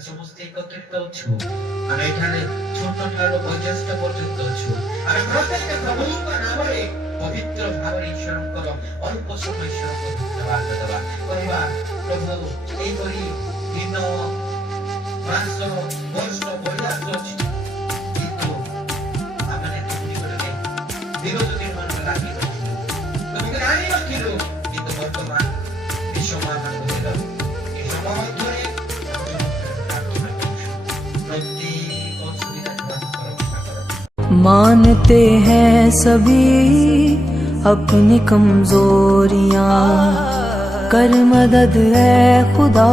ସମସ୍ତେ ଏକତ୍ରିତ ଅଛୁ। ଆମେ ଏଠାରେ ଛୋଟ ଠାରୁ ବୟୋଜ୍ୟେଷ୍ଠ ପର୍ଯ୍ୟନ୍ତ ଅଛୁ। ଆମେ ପ୍ରତ୍ୟେକ ପ୍ରଭୁଙ୍କ ନାମରେ ପବିତ୍ର ଭାବରେ ଈଶ୍ୱରଙ୍କର ଅଳ୍ପ ସମୟ ଈଶ୍ୱରଙ୍କୁ ଧନ୍ୟବାଦ ଦେବା। କହିବା ପ୍ରଭୁ ଏହିପରି ଦିନ ମାସ ବର୍ଷ ବଢି ଆସୁଅଛି, କିନ୍ତୁ ଆମେ ବିଗତ ଦିନମାନଙ୍କୁ ଲାଗି ରହିଥିଲୁ, ତମକୁ ଜାଣି ରଖିଲୁ, କିନ୍ତୁ ବର୍ତ୍ତମାନ ବିଶ୍ୱ ମାନଙ୍କୁ ଦେଲ। ଏ ସମୟ ମଧ୍ୟରେ मानते हैं सभी अपनी कमजोरियां, कर मदद है खुदा,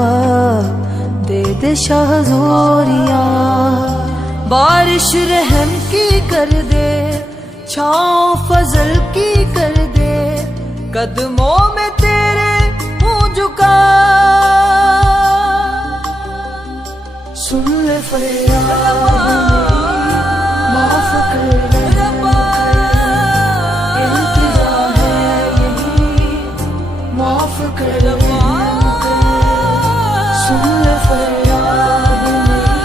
दे दे शाहजोरियां। बारिश रहम की कर दे, छाँव फजल की कर दे, कदमों में तेरे मुँह झुका, सुन ले फरियाद माफ कर रब्बा, इंतज़ा है यही, माफ कर रब्बा, सुन ले फरियाद मेरी,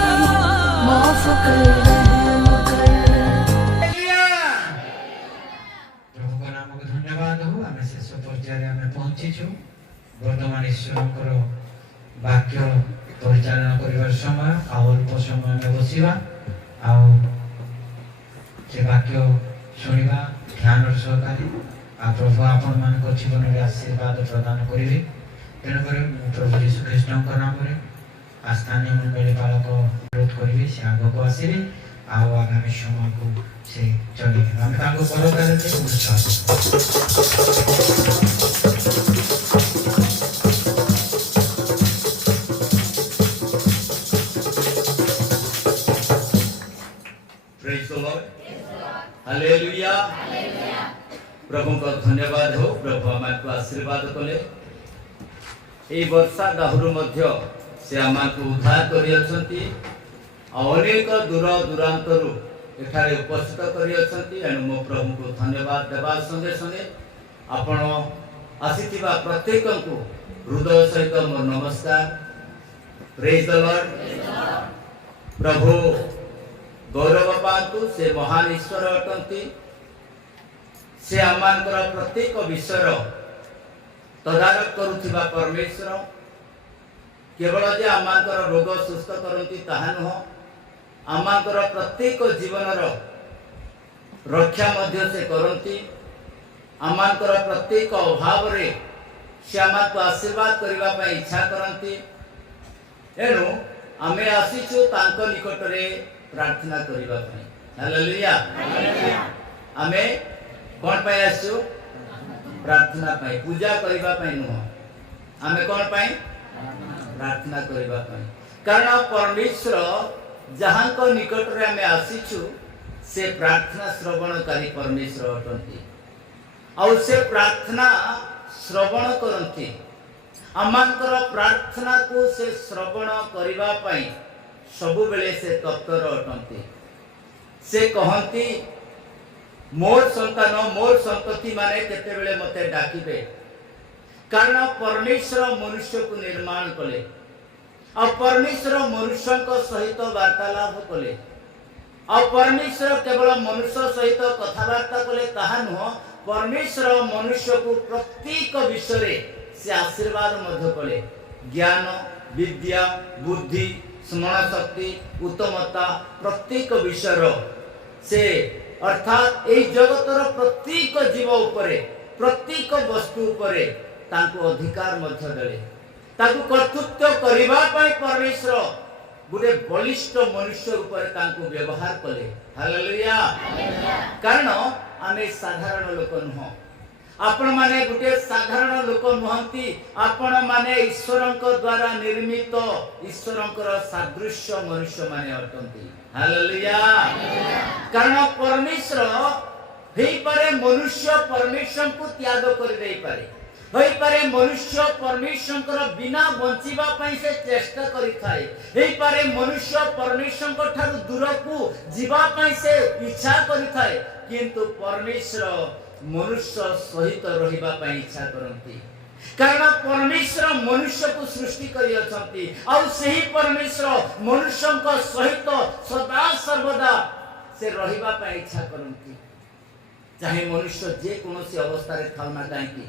माफ कर रहम कर। प्रभुଙ୍କ ନାମକୁ ଧନ୍ୟବାଦ ହଉ। ଆମେ ଶେଷ ପର୍ଯ୍ୟାୟରେ ଆମେ ପହଞ୍ଚିଛୁ। ବର୍ତ୍ତମାନ ଈଶ୍ୱରଙ୍କର ବାକ୍ୟ ପରିଚାଳନା କରିବାର ସମୟ। ଆଉ ଅଳ୍ପ ସମୟ ଆମେ ବସିବା, ଆଉ ସେ ବାକ୍ୟ ଶୁଣିବା ଧ୍ୟାନର ସହକାରେ। ଆଉ ପ୍ରଭୁ ଆପଣମାନଙ୍କ ଜୀବନରେ ଆଶୀର୍ବାଦ ପ୍ରଦାନ କରିବେ। ତେଣୁକରି ମୁଁ ପ୍ରଭୁ ଯୀଶୁ ଖ୍ରୀଷ୍ଟଙ୍କ ନାମରେ ସ୍ଥାନୀୟ ମଣ୍ଡଳୀ ବାଳକ ଅନୁରୋଧ କରିବି, ସେ ଆଗକୁ ଆସିବେ ଆଉ ଆଗାମୀ ସମୟକୁ ସେ ଚଲେଇବେ। ଆମେ ତାଙ୍କୁ ପରକାରେ हालेलुया। प्रभु को धन्यवाद हो। प्रभु आमको आशीर्वाद कले ए वर्षा दाहरु मध्य से आमको उद्धार करियछंती, अनेक दूर दूरांतरु एठारे उपस्थित करियछंती। एनु मो प्रभु को धन्यवाद देवा संगे संगे आपण आसीथिबा प्रत्येक को हृदय सहित मोर नमस्कार। Praise the lord. प्रभु गौरव पातु, से महान ईश्वर अटंती। से आमानकर प्रत्येक विषय तदारक करुथिबा परमेश्वर। केवल जे आमानकर रोग सुस्थ करती ताहा नुह, आमानकर प्रत्येक जीवनर रक्षा मध्य से करती। आमानकर प्रत्येक अभाव रे से आमानको आशीर्वाद करबा पई इच्छा करती। एनु आमे आसीछु तांको निकटरे प्रार्थना करिबा पई। हालेलुया। आमे कोन पई आसु? प्रार्थना पई, पूजा करिबा पई नुह। आमे कोन पई? प्रार्थना करिबा पई। कारण परमेश्वर जहां को निकट रे आमे आसीछु, से प्रार्थना श्रवणकारी परमेश्वर अटंती। और से प्रार्थना श्रवण करंती। आमानकर प्रार्थना को से श्रवण करिबा पई सबु बेले से तत्पर अटंती। से कहंती, मोर संतान मोर संतति माने केते बेले मते डाकिबे। कारण परमेश्वर मनुष्य को निर्माण कले, और परमेश्वर मनुष्य को सहित वार्तालाप कले। और परमेश्वर केवल मनुष्य सहित कथावार्ता कले ताहा नुह, परमेश्वर मनुष्य को प्रत्येक विषय से आशीर्वाद मध्य कले। ज्ञान, विद्या, बुद्धि, स्मरण शक्ति, उत्तमता, प्रत्येक विषय से अर्थात ए जगतर प्रत्येक जीव उपरे, प्रत्येक वस्तु उपरे तांको अधिकार मध्य देले। तांको कर्तृत्व करिबा पई परमेश्वर गुटे बलिष्ठ मनुष्य उपरे तांको व्यवहार कले। हालेलुया। कारण आमे साधारण लोक नुह। आपण माने गुटे साधारण लोक नुहंती। आपण माने ईश्वरंक द्वारा निर्मित, ईश्वरंकर सादृश्य मनुष्य माने अटंती। हालेलुया। कारण परमेश्वर हेई पारे मनुष्य परमेश्वर को त्याग कर देई पारे। हेई पारे मनुष्य परमेश्वर बिना बंचिबा पई से चेष्टा करि थाए। हेई पारे मनुष्य परमेश्वर ठारू दूर को जीवा पई से इच्छा करि थाए, किंतु परमेश्वर मनुष्य सहित रहिबा पई इच्छा करंती। कारण परमेश्वर मनुष्य को सृष्टि करी अछंती और सही परमेश्वर मनुष्य को सहित सदा सर्वदा से रहिबा पे इच्छा करंती चाहे मनुष्य जे कोनोसी अवस्था रे थाउ ना काहेकि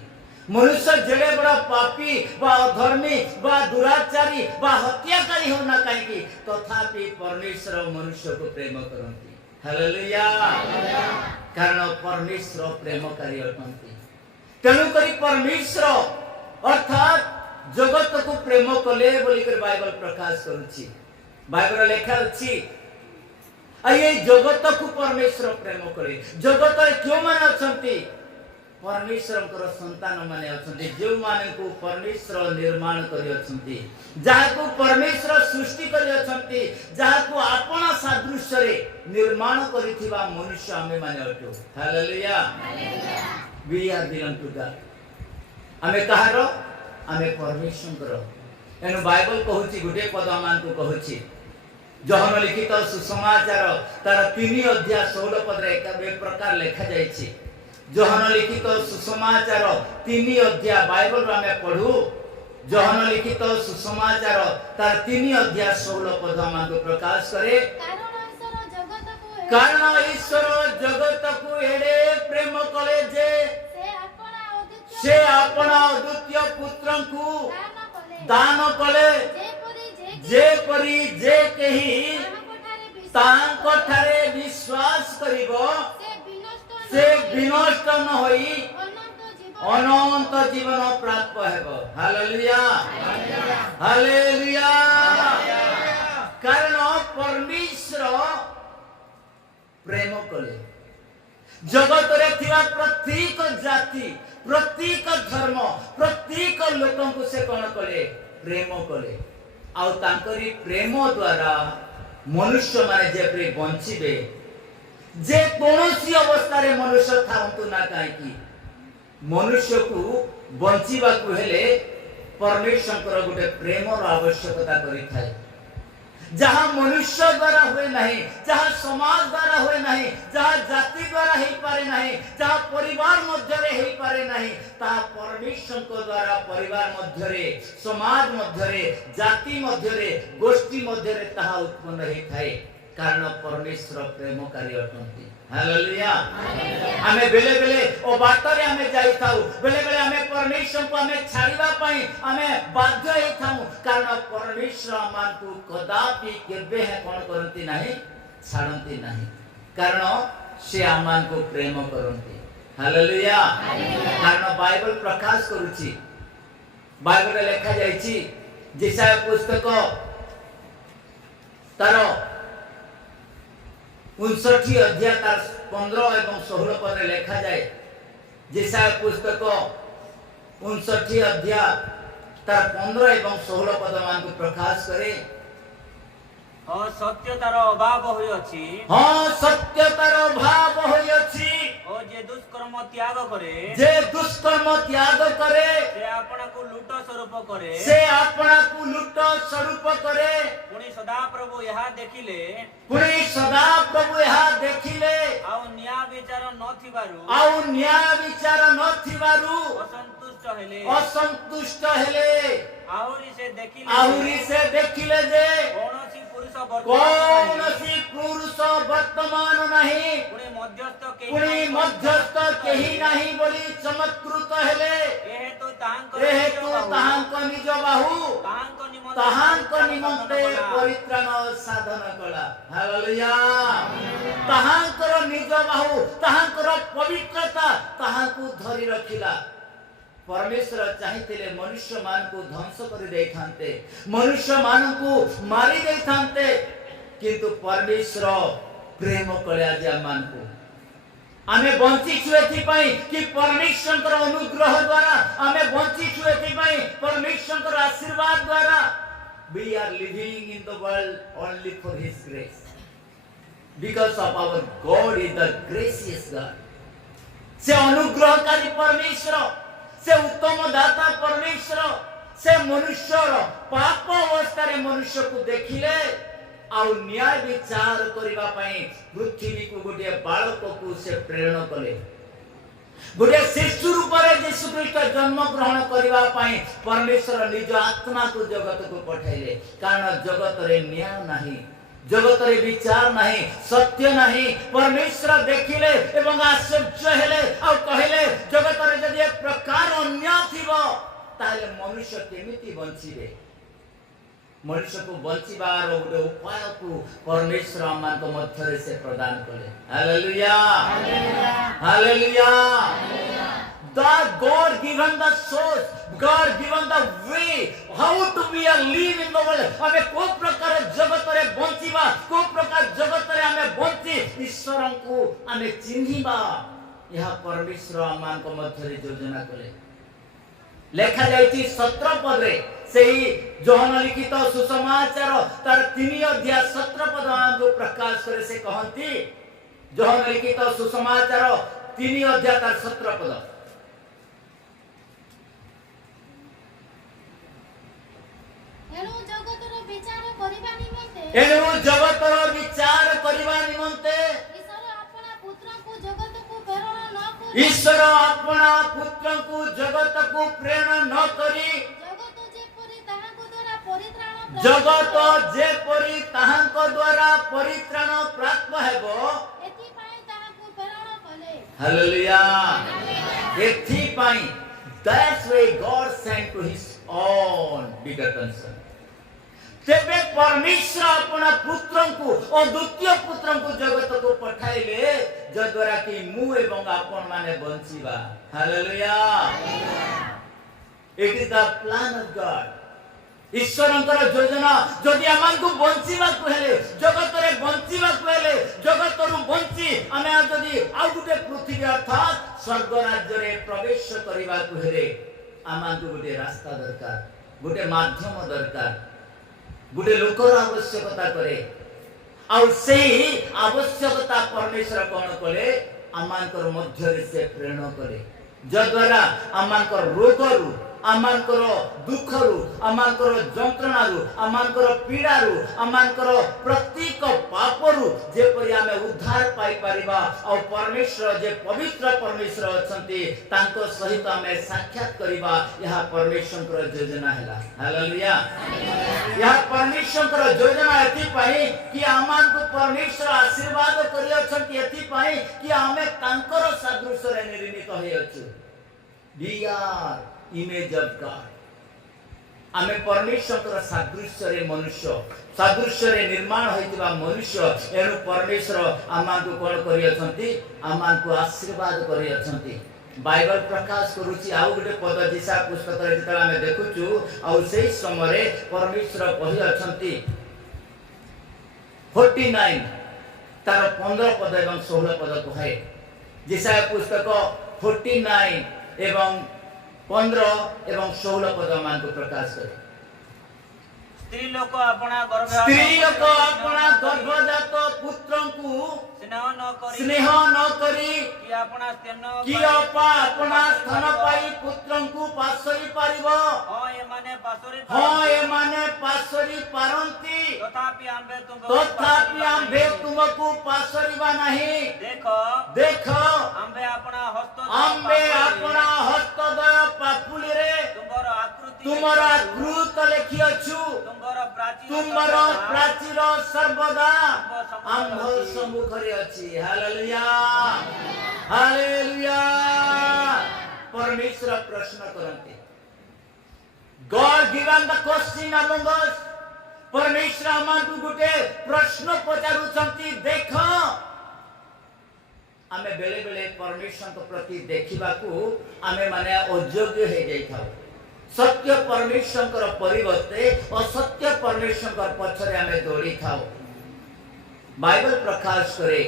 मनुष्य जेड़े बड़ा पापी बा अधर्मी बा दुराचारी बा हत्याकारी हो ना काहेकि तथापि परमेश्वर मनुष्य को प्रेम करंती हालेलुया कारण परमेश्वर प्रेमकारी अटंती तेणु करी परमेश्वर अर्थात जगत को प्रेम कले बोली कर बाइबल प्रकाश करूची बाइबल लेखा अछि ये जगत को परमेश्वर प्रेम करे जगत रे क्यों माने अछंती परमेश्वर को संतान माने अछंती जो माने को परमेश्वर निर्माण करी अछंती जहा को परमेश्वर सृष्टि करी अछंती जहा को आपन सादृश्य रे निर्माण करिथिबा मनुष्य हमें माने अटो hallelujah we are belong to God हमें कहारो हमें परमेश्वर एनु बाइबल कहूची गुटे पद मान को कहूची जहन लिखित सुसमाचार तार 3 अध्याय 16 पद रे एक प्रकार लिखा जायछि जहन लिखित सुसमाचार 3 अध्याय बाइबल रे हमें पढू जहन लिखित सुसमाचार तार 3 अध्याय 16 पद मान को प्रकाश करे कारण ईश्वर जगत को एडे प्रेम करे जे से अपना अद्वितीय पुत्र को दान कले जे परी जे केही तांको ठारे विश्वास करिवो से विनष्ट न होई अनंत जीवन प्राप्त हेबो हालेलुया हालेलुया कारण परमेश्वर प्रेम कले जगत रे थिबा प्रत्येक जाति प्रत्येक धर्म प्रत्येक लोकन को से कोन कले प्रेम कले आउ तांकरी प्रेम द्वारा मनुष्य माने जे प्रे बंचिबे जे कोनोसी अवस्था रे मनुष्य थांतु ना काहेकि मनुष्य को बंचिबा को हेले परमेश्वर गोटे प्रेम रो आवश्यकता करि थाए जहाँ मनुष्य द्वारा हुए नहीं जहाँ समाज द्वारा हुए नहीं जहाँ जाति द्वारा ही पारे नहीं जहाँ परिवार मध्य रे ही पारे नहीं ता परमेश्वर को द्वारा परिवार मध्य रे समाज मध्य रे जाति मध्य रे गोष्ठी मध्य रे ताहा उत्पन्न ही थाए कारण परमेश्वर प्रेमकारी अटंती हालेलुया हमें बेले बेले ओ बातरे हमें जाई थाउ बेले बेले हमें परमेश्वर को हमें छाड़ीबा पई हमें बाध्य हे थाउ कारण परमेश्वर मान को कदापि केबे है कोन करंती नाही छाड़ंती नाही कारण से आमान को प्रेम करंती हालेलुया कारण बाइबल प्रकाश करूची बाइबल रे लिखा जाईची जेसाया पुस्तक तार 59 अध्याय तार 15 एवं 16 पद रे लिखा जाए जेसाया पुस्तक 59 अध्याय तार 15 एवं 16 पद मान को प्रकाश करे सत्यतार अभाव होई अछि हां सत्यतार अभाव होई अछि ओ जे दुष्कर्म त्याग करे से आपना को लूट स्वरूप करे पुणी सदा प्रभु यहा देखिले आउ न्याय विचार नथिबारु असंतुष्ट हेले आहुरी से देखिले जे कौनसी पुरुष वर्तमान नहीं पुणी मध्यस्थ केही नहीं बोली चमत्कृत हेले हेतु ताहांक निज बाहु ताहांक निमंते परित्राण साधन कला हालेलुया ताहांकर निज बाहु ताहांकर पवित्रता ताहांकु धरि रखिला परमेश्वर चाहिए मनुष्य मान को ध्वंस कर दे थांते मनुष्य मान को मारी दे थांते किंतु परमेश्वर प्रेम कले आज मान को आमे बंची छुएथि पई कि परमेश्वर कर अनुग्रह द्वारा आमे बंची छुएथि पई परमेश्वर कर आशीर्वाद द्वारा we are living in the world only for his grace because of our God is the gracious God से अनुग्रहकारी परमेश्वर से उत्तम दाता परमेश्वर से मनुष्य पाप अवस्था रे मनुष्य को देखिले आउ न्याय विचार करिबा पई पृथ्वी को गोटे बालक को से प्रेरण कले गोटे शिशु रूप में यीशु ख्रीष्ट जन्म ग्रहण करने परमेश्वर निज आत्मा को जगत को पठाइले कारण जगत रे न्याय नहीं जगत रे विचार नहीं सत्य नहीं परमेश्वर देखिले एवं आश्चर्य हेले और कहले जगत रे यदि एक प्रकार अन्य थिबो ताले मनुष्य केमिति बंचिबे मनुष्य को बंचिबार गोटे उपाय को परमेश्वर आमान को मध्य से प्रदान कले hallelujah hallelujah God given the source, God given the way how to be a live in the world. हमें को प्रकार जगत रे बंचिबा को प्रकार जगत रे हमें बंची ईश्वर को हमें चिन्हिबा यह परमेश्वर आमान को मध्य रे योजना कले लेखा जाइछि 17 पद रे सेही जोहन लिखित सुसमाचार तार 3 अध्याय 17 पद को प्रकाश करे से कहंती जोहन लिखित सुसमाचार 3 अध्याय तार 17 पद एणु जगतर विचार करिबा निमंते ईश्वर अपना पुत्र को जगत को प्रेरण न करी जगत जेपरि ताहांको द्वारा परित्राण प्राप्त हेबो एथि पाई ताहांको प्रेरण कले हालेलुया एथि पाई that's why God sent to his own begotten son तेबे परमेश्वर अपना पुत्र को और द्वितीय पुत्र को जगत को पठाइले जद्वारा कि मु एवं आपण माने बंचिबा hallelujah it is the plan of God ईश्वरंकर योजना जदि आमान को बंचिबा को हेले जगत रे बंचिबा को हेले जगत रु बंची आमे जदि आ गुटे पृथ्वी अर्थात स्वर्ग राज्य रे प्रवेश करिबा को हेले आमान को गुटे रास्ता दरकार गुटे माध्यम दरकार गुटे लोकर आवश्यकता करे और सेही आवश्यकता परमेश्वर कोन कले आमानकर मध्य रे से प्रेरण करे जद्वारा आमानकर रोगरु आमानकर दुखरु आमानकर जंत्रणारु आमानकर पीड़ारु आमानकर प्रत्येक पापरु जेपरि आमे उद्धार पाई परिबा और परमेश्वर जे पवित्र परमेश्वर अछंती तांको सहित आमे साक्षात करिबा यह परमेश्वरकर योजना हैला हालेलुया यह परमेश्वरकर योजना एथि पाई कि आमान को परमेश्वर आशीर्वाद करि अछंती एथि पाई कि आमे तांकर सदृश रे निर्मित होय अछु we are image of God आमे परमेश्वर सादृश्य रे मनुष्य सादृश्य रे निर्माण होइतिबा मनुष्य एनु परमेश्वर आमान को कोन करि अछंती आमान को आशीर्वाद करि अछंती बाइबल प्रकाश करूची आ गुटे पद दिशा पुस्तक रे जतला आमे देखुचु आ सेही समय रे परमेश्वर कहि अछंती 49 तार 15 पद एवं 16 पद कहे दिशा पुस्तक 49 एवं 15 एवं 16 पद मान को प्रकाश करे स्त्री लोक अपना गर्भजात पुत्र को स्नेह न करी कि अपना स्तन पाई पुत्र को पासरी पारिबो हां ए माने पासरी पारंती तथापि आम्भे तुमको पासरीबा नहीं देखो आम्भे अपना हस्तदय पापुली रे तुमर आकृत लिखि अछु तुमर प्राचीर सर्वदा आम्भ सम्मुख रे अछि हालेलुया हालेलुया परमेश्वर प्रश्न करते God given the question among us परमेश्वर हमकु गुटे प्रश्न पचारु छंती देखो आमे बेले बेले परमेश्वर के प्रति देखिबा को आमे माने अयोग्य हे जाई थाउ सत्य परमेश्वर परिवर्ते असत्य परमेश्वर पछरे आमे दौड़ी थाउ बाइबल प्रकाश करे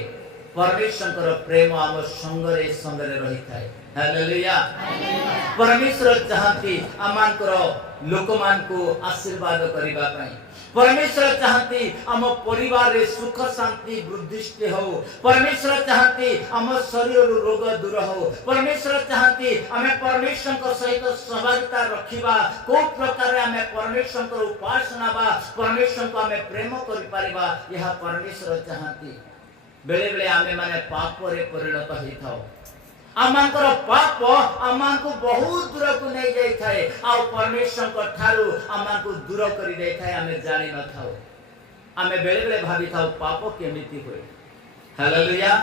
परमेश्वर प्रेम आम संगरे संगरे रही थाए हालेलुया परमेश्वर चाहती आमानकर लोकमान को आशीर्वाद करिबा पई परमेश्वर चाहती आम परिवार रे सुख शांति वृद्धिष्ट हो परमेश्वर चाहती आम शरीर रोग दूर हो परमेश्वर चाहती आमे परमेश्वर को सहित सहभागिता रखिबा को प्रकार आमे परमेश्वर को उपासना बा परमेश्वर को आमे प्रेम करि परिबा यह परमेश्वर चाहती बेले बेले आमे माने पाप रे परिणत होई थाओ आमांकर पाप आमांको बहुत दूर को नहीं जाई थाए आ परमेश्वर को ठारू आमांको दूर करी दे थाए हमें जानि न थाओ हमें बेले बेले भाभी थाओ पाप केमिति होय हालेलुया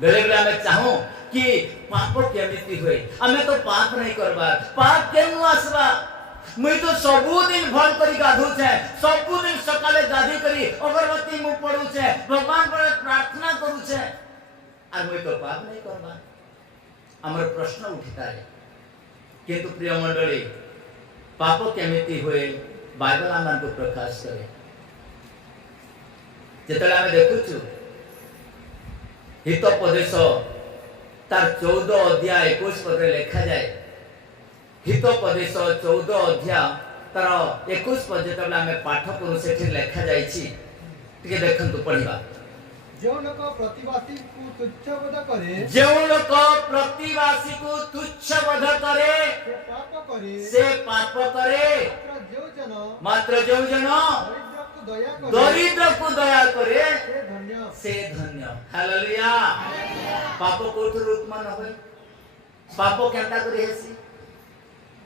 बेले बेले हमें चाहो कि पाप केमिति होय हमें तो पाप नहीं करबा पाप केनु आसबा मुई तो सबुदिन भल करी गाधु छे सबुदिन सकाले गाधी करी अगरबत्ती मु पड़ू छे भगवान पर प्रार्थना करू छे और मुई तो पाप नहीं करबा हमर प्रश्न उठिता है किंतु प्रिय मंडली पाप केमिति होए बाइबल आमान को प्रकाश करे जेतले हमें देखुछु हितोपदेश तार 14 अध्याय 21 पद लिखा जाए हितोपदेश 14 अध्याय तार 21 पद जेतले हमें पाठ करू सेठी लिखा जाईछि टिके देखंतु पढिबा जो लोक प्रतिवासी को तुच्छ बोध करे जो लोक प्रतिवासी को तुच्छ बोध करे से पाप करे मात्र जो जन दरिद्र को दया करे से धन्य हालेलुया पाप कोठुर उत्पन्न होय पाप केंता करी हेसी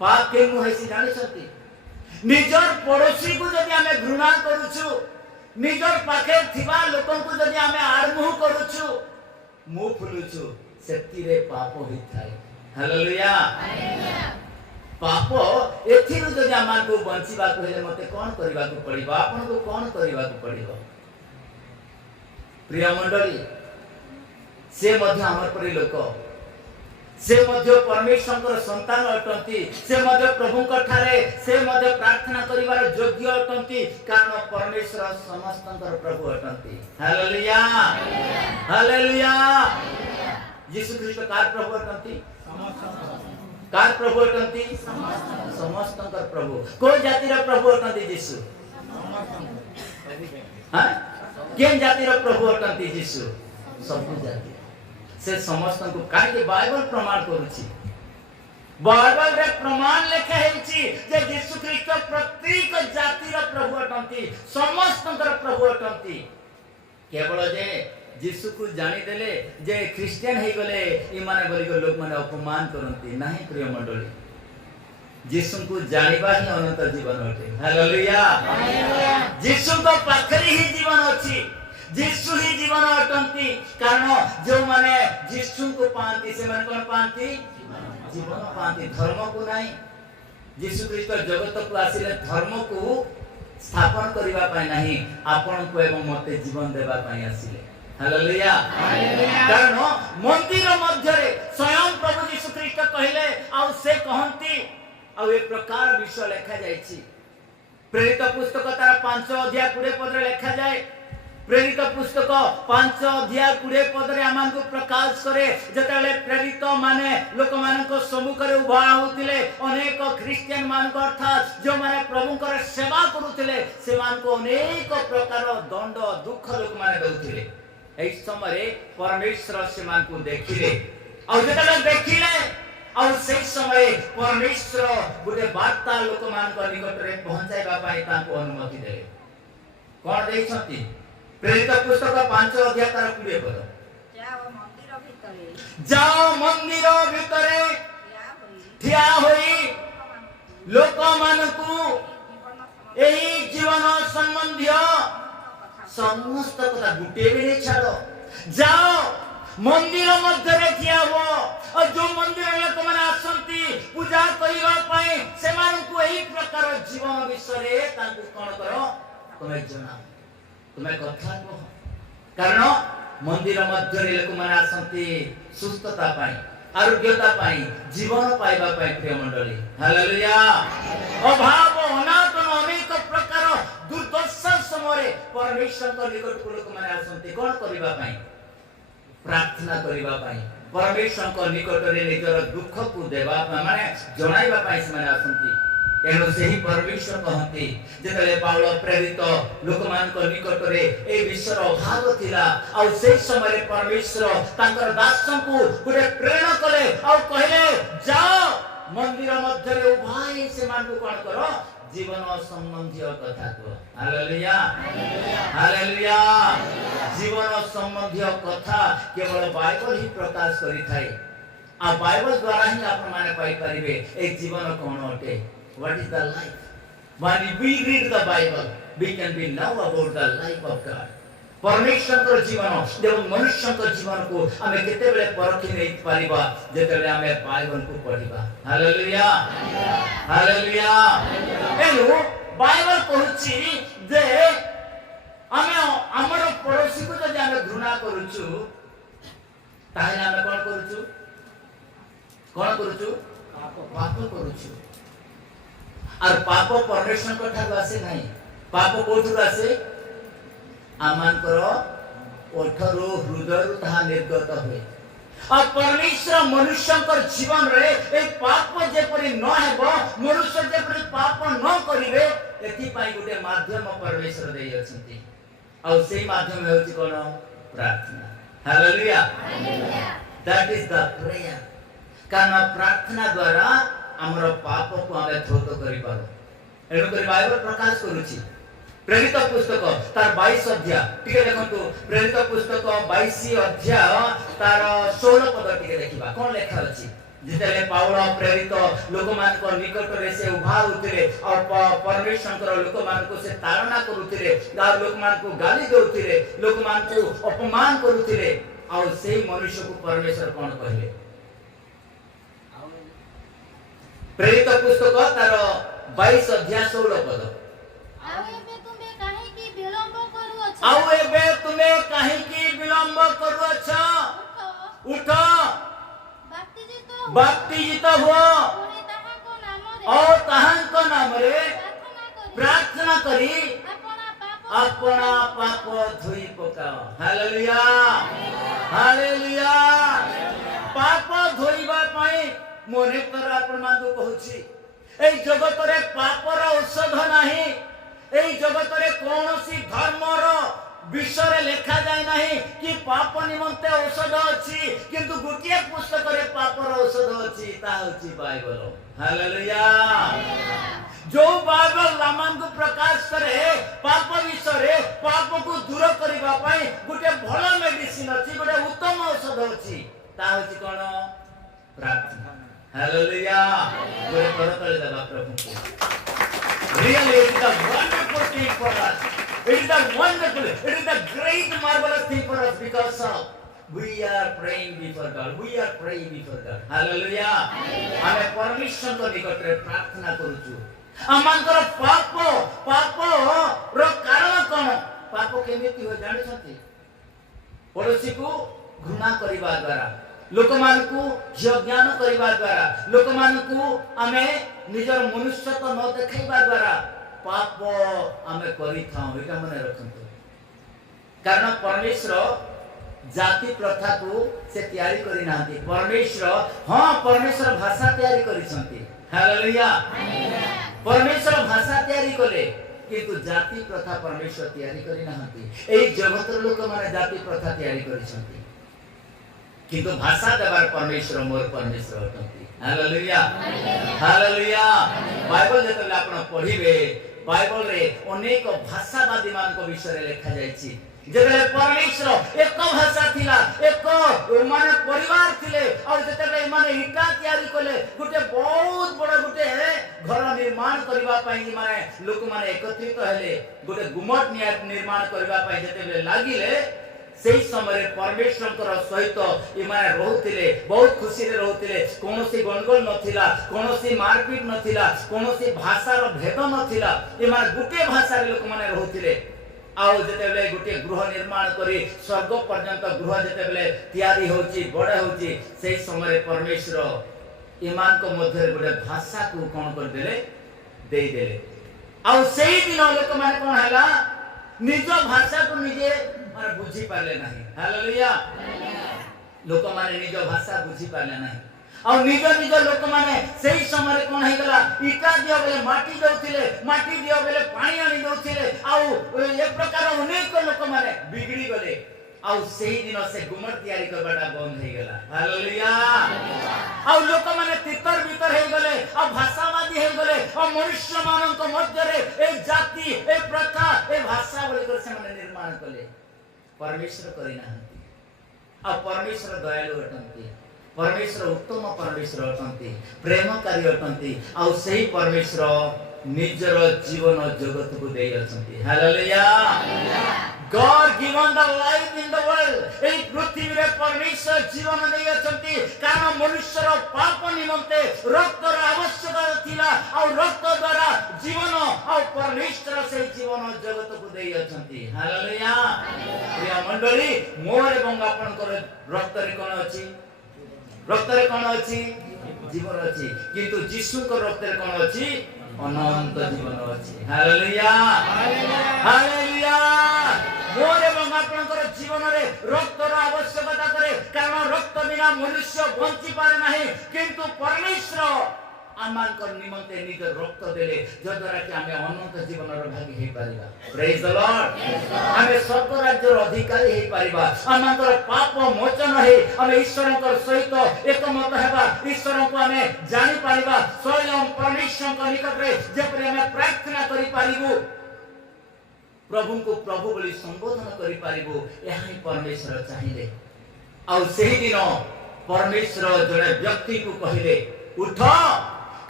पाप केनु हेसी जानि छथि निजर पड़ोसी को जदि हमें घृणा करूछु निजर पाखे थिबा लोकन को जदि हमें आड़मुह करूछु मुंह फुलुछु सेतिरे पाप होइथाय हालेलुया पाप एथिरु जदि आमान को बंचिबा कहले मते कोन करबा को पड़िबा आपन को कोन करबा को पड़िबो प्रिय मंडली से मध्य हमर परि लोक से मध्य परमेश्वर संतान अटंती से मध्य प्रभु ठारे से मध्य प्रार्थना करिवार योग्य अटंती कारण परमेश्वर समस्तंकर प्रभु अटंती हालेलुया हालेलुया यीशु ख्रीष्ट कार प्रभु अटंती कार प्रभु अटंती समस्तंकर प्रभु को जातिर प्रभु अटंती यीशु हां केन जातिर प्रभु अटंती यीशु सब जाति से समस्त को काहे बाइबल प्रमाण करूची बाइबल रे प्रमाण लेखा हेची जे यीशु ख्रीष्ट प्रत्येक जातिर प्रभु अटंती समस्तंकर प्रभु अटंती केवल जे यीशु को जानि देले जे क्रिश्चियन हे गले ई माने बोली को लोग माने अपमान करंती नाही प्रिय मंडली यीशु को जानिबा ही अनंत जीवन होते हालेलुया यीशु को पाखरी ही जीवन अछि यीशु ही जीवन अटंती कारण जो माने यीशु को पांती से माने कोन पांती जीवन पांती धर्म को नहीं यीशु ख्रीष्ट जगत को आसीले धर्म को स्थापन करिवा पाई नहीं आपन को एवं मते जीवन देबा पाई आसीले हालेलुया कारण मंदिर मध्य रे स्वयं प्रभु यीशु ख्रीष्ट कहले आ से कहंती आ एक प्रकार विषय लिखा जायछि प्रेरित पुस्तक तार 5 अध्याय 20 पद रे लिखा जाय प्रेरित पुस्तक 5 अध्याय 20 पद रे आमान को प्रकाश करे जतले प्रेरित माने लोक मान को सम्मुख रे उभा होतिले अनेक क्रिश्चियन मान को अर्थात जो माने प्रभु को सेवा करूतिले से मान को अनेक प्रकार दंड दुख लोक माने दउतिले एई समय परमेश्वर से मान को देखिले और जतले देखिले और से समय परमेश्वर गुटे वार्ता लोक मान को निकट रे पहुंचाइबा पाई ताको अनुमति देले कोन देइ छथि प्रेरित पुस्तक 5 अध्याय तार 20 पद जाओ मंदिर भितरे ठिया होई लोक मान को एही जीवन संबंधी समस्त कथा गुटे बेले छाड़ो जाओ मंदिर मध्य रे ठिया हो और जो मंदिर लोक माने आसंती पूजा करिवा पई से मान को एही प्रकार जीवन विषय रे तांको कोन करो तुम्हें जना तुम्हें कथा कह कारण मंदिर मध्य रे लोक माने आसंती सुस्थता पाई आरोग्यता पाई जीवन पाइबा पाई प्रिय मंडली हालेलुया अभाव अनाटन अनेक प्रकार दुर्दशा समय परमेश्वर को निकट को लोक माने आसंती कोन करिबा पाई प्रार्थना करिबा पाई परमेश्वर को निकट रे निजर दुख को देबा माने जणाइबा पाई से माने आसंती एनो सेही परमेश्वर कहती जेतले पाउल प्रेरित लोक मान को निकट रे ए विश्वर अभाव थिला और से समय रे परमेश्वर तांकर दासन को गुटे प्रेरणा कले और कहले जाओ मंदिर मध्य रे उभाई से मान को कोन करो जीवन संबंधी कथा को हालेलुया हालेलुया जीवन संबंधी कथा केवल बाइबल ही प्रकाश करि थाए आ बाइबल द्वारा ही आपण माने पाई परिबे ए जीवन कोन अटे what is the life when we read the Bible we can be know about the life of God परमेश्वर जीवन देव मनुष्य जीवन को आमे केते बेले परखि नै परिबा जेतेले आमे बाइबल को पढिबा हालेलुया हालेलुया एनु बाइबल कहूची जे आमे हमर पड़ोसी को जदि आमे घृणा करूछु ताहे आमे कोन करूछु पाप करूछु और पाप परमेश्वर को ठार आसे नहीं पाप कोठु आसे आमानकर ओठरो हृदयरु ताहा निर्गत हुए और परमेश्वर मनुष्यकर जीवन रे ए पाप जेपरि न हेबो मनुष्य जेपरि पाप न करिवे एथि पाई गुटे माध्यम परमेश्वर देई अछंती और सेही माध्यम हेउची कोन प्रार्थना hallelujah that is the prayer कारण प्रार्थना द्वारा हमर पाप को आमे धौत करि पारो एनु करि बाइबल प्रकाश करूची प्रेरित पुस्तक तार 22 अध्याय टिके देखंतु प्रेरित पुस्तक 22 अध्याय तार 16 पद टिके देखिबा कोन लेखा अछि जेतेले पाउल प्रेरित लोक मान को निकट रे से उभा उतरे और परमेश्वर लोक मान को से ताड़ना करूतिरे गार लोक मान को गाली देउतिरे लोक मान को अपमान करूतिरे और सेही मनुष्य को परमेश्वर कोन कहले प्रेरित पुस्तक तार 22 अध्याय 16 पद आउ एबे तुमे काहे की विलंब करूअछ उठ बपतिजित हो और ताहांको नाम रे प्रार्थना करी अपना पाप धोई पकाओ हालेलुया हालेलुया पाप धोइबा पई मोने तर आपण मानू कहूची ए जगत रे पापर औषध नाही এই জগতরে কোনসি ধর্মর বিষয়ে লেখা যায় নাই কি পাপ নিমন্তে ঔষধ আছে কিন্তু গোটিয়ে পুস্তকরে পাপর ঔষধ আছে তা হচ্ছে বাইবেল হালেলুয়া जो बाइबल लामान को प्रकाश करे पाप विषय पाप को दूर करबा पई गोटे भलो मेडिसिन अछि गोटे उत्तम औषध अछि ता होछि कोन प्रार्थना हालेलुया गोटे करतले देबा प्रभु को Really, it is a wonderful thing for us. It is a wonderful, it is a great, marvelous thing for us because we are praying before God. We are praying before God. Hallelujah. हमें परमेश्वर को निकट रे प्रार्थना करूछु. अमानकर पाप रो कारण कोन? पाप केमिति हो जानि छथि? पड़ोसी को घृणा करिबा द्वारा लोक मान को ज्ञान करिबा द्वारा लोक मान को आमे निजर मनुष्यत्व न देखाइबा द्वारा पाप आमे करि थाउ एटा मने रखंतु कारण परमेश्वर जाति प्रथा को से तैयारी करि नांती परमेश्वर परमेश्वर भाषा तैयारी करिसंती हालेलुया परमेश्वर भाषा तैयारी कले किंतु जाति प्रथा परमेश्वर तैयारी करि नांती एई जगतर लोक माने जाति प्रथा तैयारी करिसंती किंतु भाषा देवार परमेश्वर मोर परमेश्वर अटंती हालेलुया हालेलुया बाइबल जेतले आपण पढिबे बाइबल रे अनेक भाषावादी मान को विषय लिखा जायछि जेतले परमेश्वर एक भाषा थिला एक माने परिवार थिले और जेतले माने इटा तयारी कले गुटे बहुत बड़ गुटे घर निर्माण करबा पई माने लोक माने एकत्रित हेले गुटे गुमट निर्माण करबा पई जेतले लागिले सेही समय परमेश्वर सहित इमाने रहउतिले बहुत खुशी रे रहउतिले कोनोसी गणगोल नथिला कोनोसी मारपीट नथिला कोनोसी भाषार भेद नथिला इमाने गुटे भाषा रे लोक माने रहउतिले आउ जेतेबेले गुटे गृह निर्माण करी स्वर्ग पर्यंत गृह जेतेबेले तयारी होची बड़ होची सेही समय परमेश्वर इमान को मध्य गुटे भाषा को कोन कर देले दे देले आउ सेही दिन लोक माने कोन हला निज भाषा को निजे माने बुझी पाले नाही हालेलुया लोक माने निज भाषा बुझी पाले नाही और निज निज लोक माने सेही समय कोन हे गला इटा दियो बेले माटी दियो बेले पानी आनी दउथिले आउ एक प्रकार अनेक लोक माने बिगड़ी गले आउ सेही दिन से गुमट तयारी करबाटा बंद हे गला हालेलुया आउ लोक माने तितर भीतर हे गले आ भाषावादी हे गले आ मनुष्य मानन को मध्य रे ए जाति ए प्रथा ए भाषा बोली कर से माने निर्माण कले परमेश्वर करना आ परमेश्वर दयालु अटंती परमेश्वर उत्तम परमेश्वर अटंती प्रेमकारी अटंती आ सही परमेश्वर निजर जीवन जगत को दे अछंती hallelujah God given the life in the world ए पृथ्वी रे परमेश्वर जीवन दे अछंती कारण मनुष्यर पाप निमंते रक्त र आवश्यकता थिला आ रक्त द्वारा जीवन आ परमेश्वर से जीवन जगत को दे अछंती हालेलुया प्रिय मंडली मोर एवं आपनकर रक्त रे कोन अछि रक्त रे कोन अछि जीवन अछि किंतु यीशु को रक्त रे कोन अछि अनंत जीवन अछि हालेलुया हालेलुया मोर एवं आपनकर जीवन रे रक्त र आवश्यकता करे कारण रक्त बिना मनुष्य बंची पारे नाही किंतु परमेश्वर आमानकर निमंते निज रक्त देले जद्वारा कि आमे अनंत जीवन र भागी हे परिबा प्रेज द लॉर्ड आमे स्वर्ग राज्य र अधिकारी हे परिबा आमानकर पाप मोचन हे आमे ईश्वरकर सहित एकमत हेबा ईश्वर को आमे जानि परिबा स्वयं परमेश्वर को निकट रे जेपरि आमे प्रार्थना करि परिबु प्रभु को प्रभु बोली संबोधन करि परिबु एहा ही परमेश्वर चाहिए आ सेही दिन परमेश्वर जड़े व्यक्ति को कहिले उठ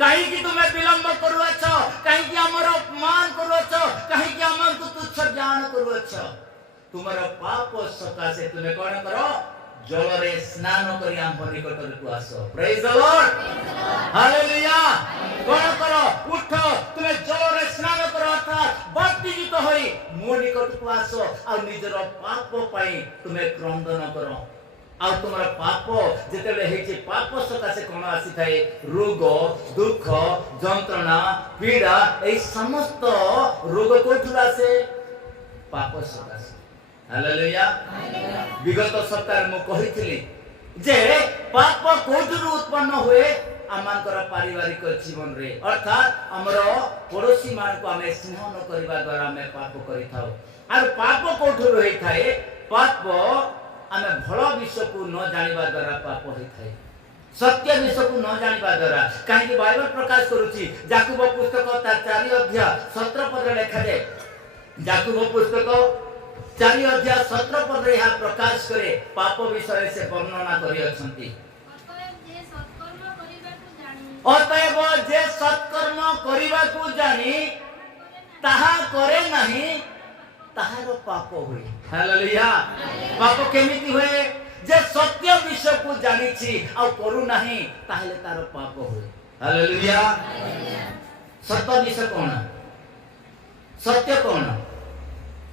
कहीं कि तुम्हें विलंब करुअछ कहीं कि हमर अपमान करुअछ कहीं कि हमन को तुच्छ ज्ञान करुअछ तुम्हारा पाप सकाशे तुम्हें कोन करो जल रे स्नान करी हम निकट को आसो प्रेज द लॉर्ड हालेलुया कोन करो उठ तुम्हें जल रे स्नान करो अर्थात बपतिस्म होई मो निकट को आसो आ निजर पाप पाई तुम्हें क्रंदन करो आ तुमरा पाप जेतेले हेछि पाप सकाशे कोन आसी थाए रोग दुख जंत्रणा पीड़ा ए समस्त रोग कोठुरा से पाप सकाशे हालेलुया विगत सप्ताह मु कहिथिली जे पाप कोठुरु उत्पन्न हुए आमानकर पारिवारिक जीवन रे अर्थात हमरो पड़ोसी मान को हमें स्नेह न करबा द्वारा हमें पाप करिथाउ आर पाप कोठुरु हेइ थाए पाप आमे भल विषय को न जानिबा द्वारा पाप होई थाए सत्य विषय को न जानिबा द्वारा काहे बाइबल प्रकाश करूची याकूब पुस्तक ता 4 अध्याय 17 पद लिखा जाय याकूब पुस्तक 4 अध्याय 17 पद रे यह प्रकाश करे पाप विषय से वर्णना करी अछंती अतएव जे सत्कर्म करिबा को जानी ताहा करे नहीं ताहारो पाप हुए हालेलुया पाप केमिति हुए जे सत्य विषय को जानि छी आ करू नहीं ताहले तारो पाप हुए हालेलुया सत्य विषय कोन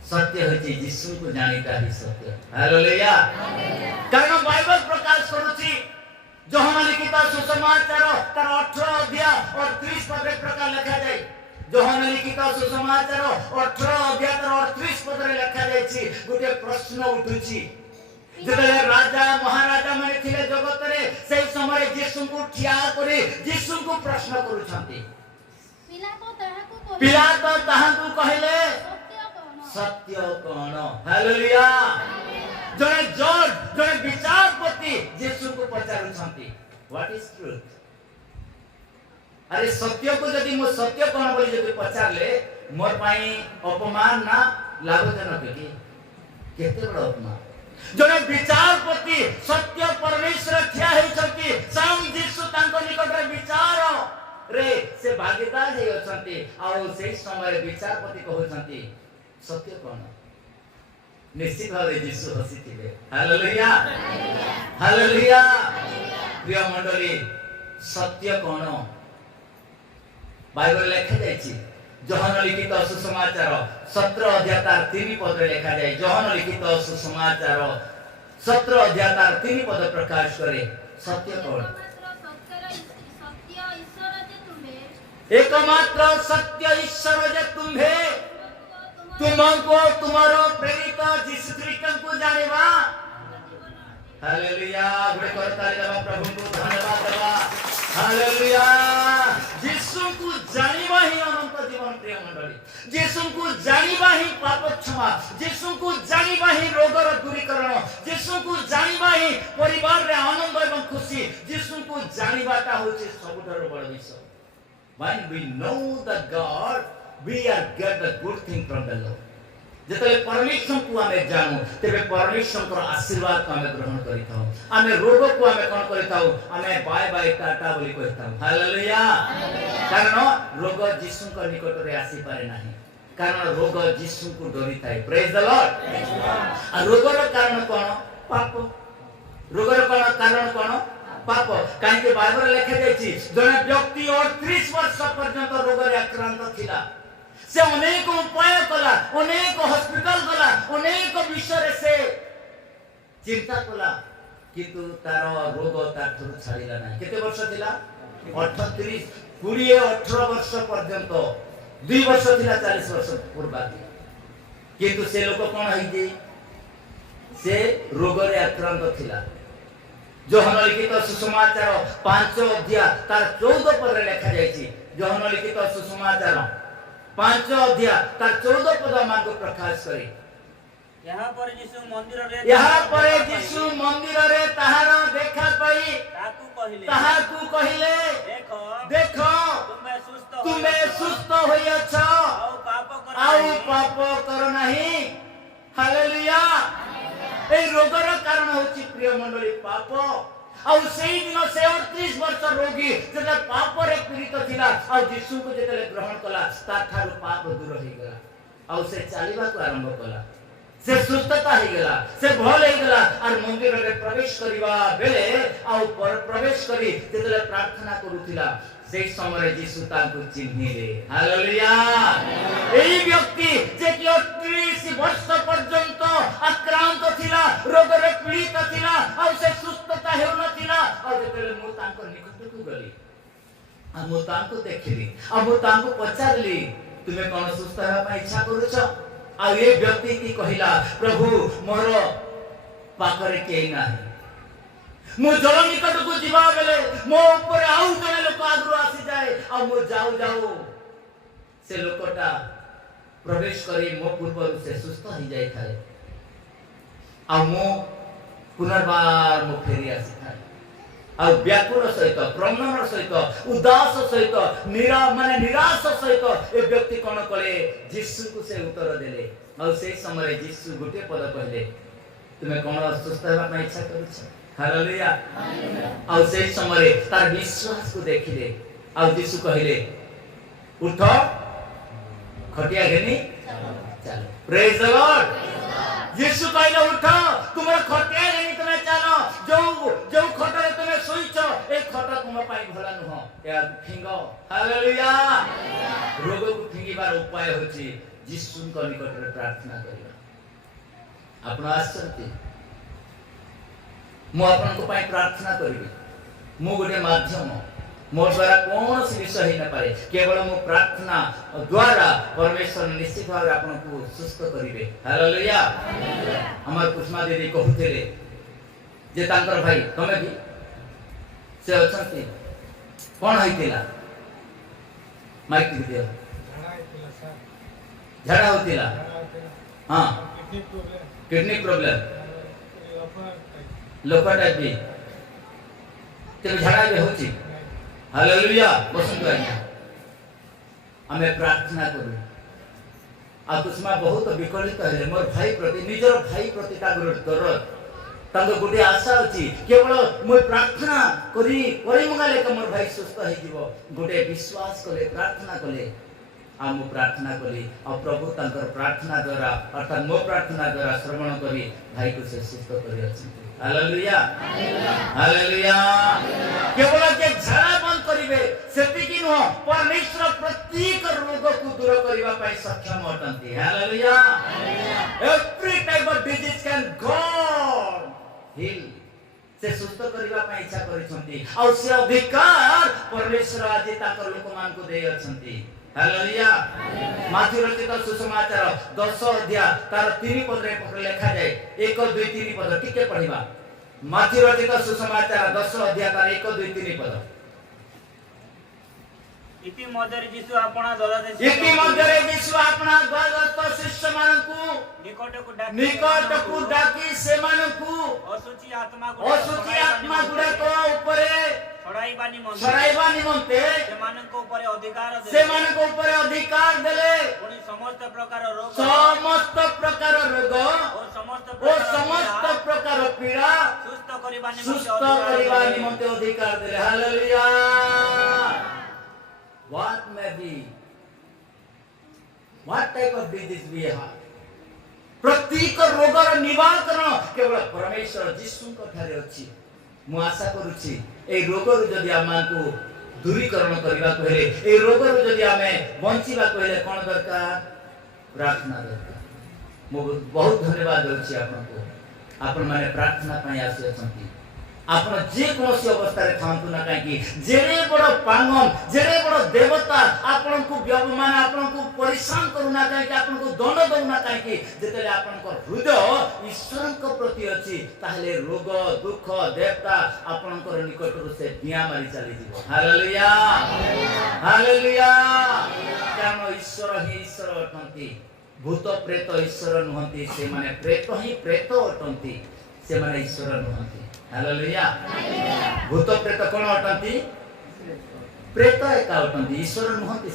सत्य होछि यीशु को जानिता ही सत्य हालेलुया कारण बाइबल प्रकाश करूछि यूहन्ना लिखित सुसमाचार तार 18 अध्याय और 30 पद प्रकार लिखा जाय यूहन्ना लिखित सुसमाचार 18 अध्याय और 38 पद रे लिखा जायछि गोटे प्रश्न उठुछि जेतले राजा महाराजा माने थिले जगत रे सेही समय यीशु को ठिया करे यीशु को प्रश्न करूछंती पिलातो ताहाकू कहले सत्य कोन हालेलुया जने जज जने विचारपति यीशु को पचारुछंती व्हाट इज ट्रुथ अरे सत्य को यदि मो सत्य कोन बोली जदि पचारले मोर पाई अपमान ना लाभजनक की केते बड़ अपमान जने विचारपति सत्य परमेश्वर ठिया हेछंती साम यीशु तांको निकट रे विचार रे से भागीदार हे अछंती आ से समय विचारपति कहउछंती सत्य कोन निश्चित भावे यीशु हसिथिले हालेलुया हालेलुया प्रिय मंडली सत्य कोन बाइबल लिखा जायछि यूहन्ना लिखित सुसमाचार 17 अध्याय 3 पद लिखा जाय यूहन्ना लिखित सुसमाचार 17 अध्याय 3 पद प्रकाश करे सत्य कोन एकमात्र सत्य ईश्वर जे तुम्हे तुमको तुम्हारो प्रेरित यीशु ख्रीष्ट को जानेबा हालेलुया बड़े करताली देबा प्रभु को धन्यवाद देबा हालेलुया यीशु को जानिबा ही अनंत जीवन प्रिय मंडली यीशु को जानिबा ही पाप क्षमा यीशु को जानिबा ही रोगर दूरीकरण यीशु को जानिबा ही परिवार रे आनंद एवं खुशी यीशु को जानिबाटा होचे सबुठारो बड़ विषय when we know the God we are get the good thing from the Lord जेतले परमेश्वर को हमें जानू तेरे परमेश्वर को आशीर्वाद को हमें ग्रहण करिताऊ हमें रोग को हमें कोन करिताऊ हमें बाय बाय टाटा बोली कहिताऊ हालेलुया कारण रोग यीशु को निकट रे आसी पारे नाही कारण रोग यीशु को डरी थाए प्रेज द लॉर्ड आ रोगर कारण कोन पाप रोगर कारण कोन पाप काहे के बाइबल लिखा जायछि जने व्यक्ति 38 वर्ष पर्यंत रोग रे आक्रांत थिला से अनेक उपाय कला अनेक हॉस्पिटल गला अनेक विषय से चिंता कला किंतु तार रोग तार छाड़िला ना केते वर्ष थिला 38 20 18 वर्ष पर्यंत 2 वर्ष थिला 40 वर्ष पूर्व किंतु से लोक कोन हई जे से रोग रे आक्रांत थिला जोहन लिखित सुसमाचार 5 अध्याय तार 14 पद लिखा जायछि जोहन लिखित सुसमाचार 5 अध्याय तार 14 पद मान को प्रकाश करे यहाँ पर यीशु मंदिर रे ताहार देखा पाई ताहाकू कहिले देखो तुमे सुस्त होई अछ आउ पाप कर नहीं हालेलुया ए रोगर कारण होची प्रिय मंडली पाप आउ सेही दिन से 38 वर्ष रोगी जेते पाप रे पीड़ित थिला आ यीशु को जेते ग्रहण कला ता थारु पाप दूर होई गला आउ से चालिबा को आरंभ कला से सुस्थता होई गला से भल होई गला और मंदिर रे प्रवेश करिवा बेले आउ प्रवेश करी जेते प्रार्थना करूथिला सेही समय यीशु ताकू चिन्हिले हालेलुया एई व्यक्ति जे कि 38 वर्ष पर्यंत आक्रांत थिला रोग रे पीड़ित थिला आ से सुस्थता हेउ नथिला आ जेते मु तांको निकट को गली आ मु तांको देखिली आ मु तांको पचारली तुमे कोन सुस्थ हेबा पई इच्छा करूछ आ ए व्यक्ति की कहिला प्रभु मोर पाखरे केई नाही मु जल निकट को जीवा बेले मो ऊपर आउ जने लोक आगु आसी जाए आ मु जाऊ जाऊ से लोकटा प्रवेश करी मो पूर्व से सुस्थ हो जाय थाए आ मो पुनर्बार मो फेरी आसी थाए आ व्याकुल सहित प्रमनर सहित उदास सहित निराश सहित ए व्यक्ति कोन कले यीशु को से उत्तर देले आ से समय यीशु गुटे पद कहले तुमे कोन सुस्थ हेबा पई इच्छा करूछ हालेलुया आ से समय तार विश्वास को देखिले आ यीशु कहिले उठ खटिया घेनी चलो प्रेज द लॉर्ड यीशु कहिले उठ तुमरा खटिया घेनी तमे चलो जो खटरे तमे सोइछ ए खटा तुम पाई भला नुह या फिंगो हालेलुया रोग को फिंगिबार उपाय होची यीशु को निकट रे प्रार्थना करिबा आपण आसंती मो आपन को पाई प्रार्थना करिबी मो गोटे माध्यम मो द्वारा कौन सी विषय ही न पारे केवल मो प्रार्थना द्वारा परमेश्वर निश्चित भाव आपन को सुस्थ करिवे हालेलुया हमर कुसुमा दीदी कहूतेले जे तांकर भाई तमे भी से अछंती कोन होइतिला माइक दियो झड़ा होतिला हां किडनी प्रॉब्लम लोकट भी तेरे झड़ा भी होची हालेलुया बसंत आज्ञा हमें प्रार्थना करू आ कुसुमा बहुत विकलित है मोर भाई प्रति निजर भाई प्रति तागर दरद तांग गुटे आशा अछि केवल मोर प्रार्थना करी मंगाले त मोर भाई सुस्थ हे जीवो गुटे विश्वास कले प्रार्थना कले आ मो प्रार्थना कली आ प्रभु तांकर प्रार्थना द्वारा अर्थात मो प्रार्थना द्वारा श्रवण करी भाई को से सुस्थ करी अछि हालेलुया हालेलुया केवल जे झड़ा बंद करिवे सेति कि न परमेश्वर प्रत्येक रोग को दूर करिवा पई सक्षम होतंती hallelujah every type of disease can God heal से सुस्थ करिवा पई इच्छा करिसंती आ से अधिकार परमेश्वर आज ताकर लोक मान को देय अछंती हालेलुया माथि रचित सुसमाचार 10 अध्याय तार 3 पद रे लिखा जाय 1 2 3 पद टिके पढिबा माथि रचित सुसमाचार 10 अध्याय तार 1 2 3 पद इति मध्यरे यीशु आपणा द्वादश शिष्य मानकु निकट को डाकी से मानकु असुची आत्मा गुडा को ऊपरे ଛଡ଼ାଇବା ନିମନ୍ତେ ଛଡ଼ାଇବା ନିମନ୍ତେ ସେମାନଙ୍କ ଉପରେ ଅଧିକାର ଦେଲେ। ସେମାନଙ୍କ ଉପରେ ଅଧିକାର ଦେଲେ। ପୁଣି ସମସ୍ତ ପ୍ରକାର ରୋଗ ସମସ୍ତ ପ୍ରକାର ରୋଗ ଓ ସମସ୍ତ ଓ ସମସ୍ତ ପ୍ରକାର ପୀଡ଼ା ସୁସ୍ଥ କରିବା ସୁସ୍ଥ ନିମନ୍ତେ କରିବା ଅଧିକାର ଦେଲେ। ନିମନ୍ତେ ଅଧିକାର ଦେଲେ। Hallelujah. What may be, what type of disease we have? प्रत्येक रोगर निवारण केवल परमेश्वर जीशुଙ୍କ ଠାରେ ଅଛି। ମୁଁ ଆଶା କରୁଛି এই ରୋଗରୁ ଯଦି ଆମକୁ ଦୂରୀକରଣ କରିବାକୁ ହେଲେ, এই ରୋଗରୁ ଯଦି ଆମେ ବଞ୍ଚିବାକୁ ହେଲେ କ'ଣ ଦରକାର? ପ୍ରାର୍ଥନା ଦରକାର। ମୁଁ ବହୁତ ଧନ୍ୟବାଦ ଦେଉଛି ଆପଣଙ୍କୁ। ଆପଣମାନେ ପ୍ରାର୍ଥନା ପାଇଁ ଆସିଅଛନ୍ତି। ଆପଣ ଯେ କୌଣସି ଅବସ୍ଥାରେ ଥାଆନ୍ତୁ ନା କାହିଁକି, ଯେଡ଼େ ବଡ଼ ପାଙ୍ଗନ, ଯେଡ଼େ ବଡ଼ ଦେବତା ଆପଣଙ୍କୁ ମାନେ ଆପଣଙ୍କୁ ପରିଶ୍ରମ କରୁନା କାହିଁକି, ଆପଣଙ୍କୁ ଦଣ୍ଡ ଦେଉନା କାହିଁକି, ଯେତେବେଳେ ଆପଣଙ୍କ ହୃଦୟ ଈଶ୍ୱରଙ୍କ ପ୍ରତି ଅଛି, ତାହେଲେ ରୋଗ ଦୁଃଖ ଦେବତା ଆପଣଙ୍କର ନିକଟରୁ ସେ ଡିଆଁ ମାରି ଚାଲିଯିବ। Hallelujah, hallelujah. କାରଣ ଈଶ୍ୱର ହିଁ ଈଶ୍ୱର ଅଟନ୍ତି। ଭୂତ ପ୍ରେତ ଈଶ୍ୱର ନୁହନ୍ତି, ସେମାନେ ପ୍ରେତ ହିଁ ପ୍ରେତ ଅଟନ୍ତି, ସେମାନେ ଈଶ୍ୱର ନୁହନ୍ତି। ହାଲେଲୁୟା। ଭୂତ ପ୍ରେତ କ'ଣ ଅଟନ୍ତି? ପ୍ରେତ ଏକା ଅଟନ୍ତି, ଈଶ୍ୱର ନୁହନ୍ତି।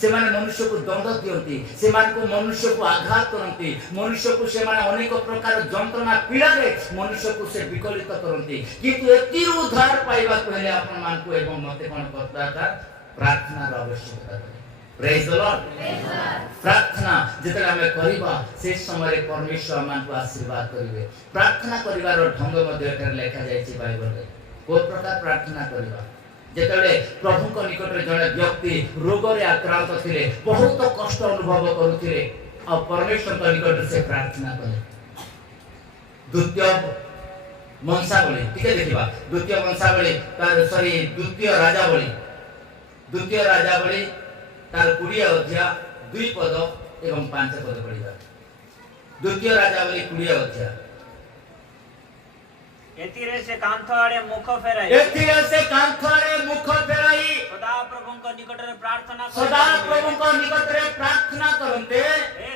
ସେମାନେ ମନୁଷ୍ୟକୁ ଦଣ୍ଡ ଦିଅନ୍ତି, ସେମାନଙ୍କୁ ମନୁଷ୍ୟକୁ ଆଘାତ କରନ୍ତି, ମନୁଷ୍ୟକୁ ସେମାନେ ଅନେକ ପ୍ରକାର ଯନ୍ତ୍ରଣା ପୀଡ଼ାରେ ମନୁଷ୍ୟକୁ ସେ ବିକଳିତ କରନ୍ତି। କିନ୍ତୁ ଏଥିରୁ ଉଦ୍ଧାର ପାଇବାକୁ ହେଲେ ଆପଣମାନଙ୍କୁ ଏବଂ ମୋତେ କ'ଣ ଦରକାର? ପ୍ରାର୍ଥନାର ଆବଶ୍ୟକତା। ପ୍ରେଜ୍ ଦ ଲର୍ଡ। ପ୍ରାର୍ଥନା ଯେତେବେଳେ ଆମେ କରିବା, ସେ ସମୟରେ ପରମେଶ୍ୱର ଆମକୁ ଆଶୀର୍ବାଦ କରିବେ। ପ୍ରାର୍ଥନା କରିବାର ଢଙ୍ଗ ମଧ୍ୟ ଏଠାରେ ଲେଖାଯାଇଛି ବାଇବଲରେ। କୋଉ ପ୍ରକାର ପ୍ରାର୍ଥନା କରିବା? ଯେତେବେଳେ ପ୍ରଭୁଙ୍କ ନିକଟରେ ଜଣେ ବ୍ୟକ୍ତି ରୋଗରେ ଆକ୍ରାନ୍ତ ଥିଲେ, ବହୁତ କଷ୍ଟ ଅନୁଭବ କରୁଥିଲେ, ଆଉ ପରମେଶ୍ୱରଙ୍କ ନିକଟରେ ସେ ପ୍ରାର୍ଥନା କଲେ। ଦ୍ୱିତୀୟ ବଂଶାବଳୀ ଟିକେ ଦେଖିବା। ଦ୍ୱିତୀୟ ରାଜାବଳୀ ତାର 20 ଅଧ୍ୟାୟ 2 ପଦ ଏବଂ 5 ପଦ ପଢିବା। ଦ୍ୱିତୀୟ ରାଜାବଳୀ 20 ଅଧ୍ୟାୟ। ଏଥିରେ ସେ କାନ୍ଥ ଆଡ଼େ ମୁଖ ଫେରାଇ ସଦାପ୍ରଭୁଙ୍କ ନିକଟରେ ପ୍ରାର୍ଥନା କରନ୍ତେ, ହେ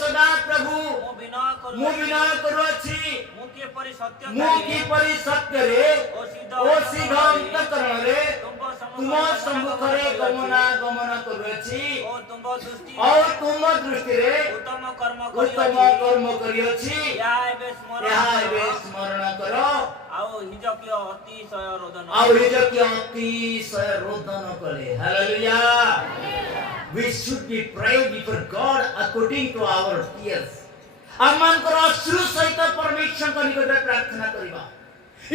ସଦାପ୍ରଭୁ, ମୁଁ ବିନୟ କରୁଅଛି, ମୁଁ କିପରି ସତ୍ୟରେ ଓ ସିଦ୍ଧ ଅନ୍ତଃକରଣରେ ତୁମ ସମ୍ମୁଖରେ ଗମନ କରୁଅଛି ଓ ତୁମ ଦୃଷ୍ଟିରେ ଉତ୍ତମ କର୍ମ କରିଅଛି। ଏହା ଏବେ ସ୍ମରଣ କର। ଆଉ ହିଜକିୟ ଅତିଶୟ ରୋଦନ କଲେ। Hallelujah. We should be praying before God according to our tears. ଆମମାନଙ୍କର ଅଶ୍ରୁ ସହିତ ପରମେଶ୍ୱରଙ୍କ ନିକଟରେ ପ୍ରାର୍ଥନା କରିବା।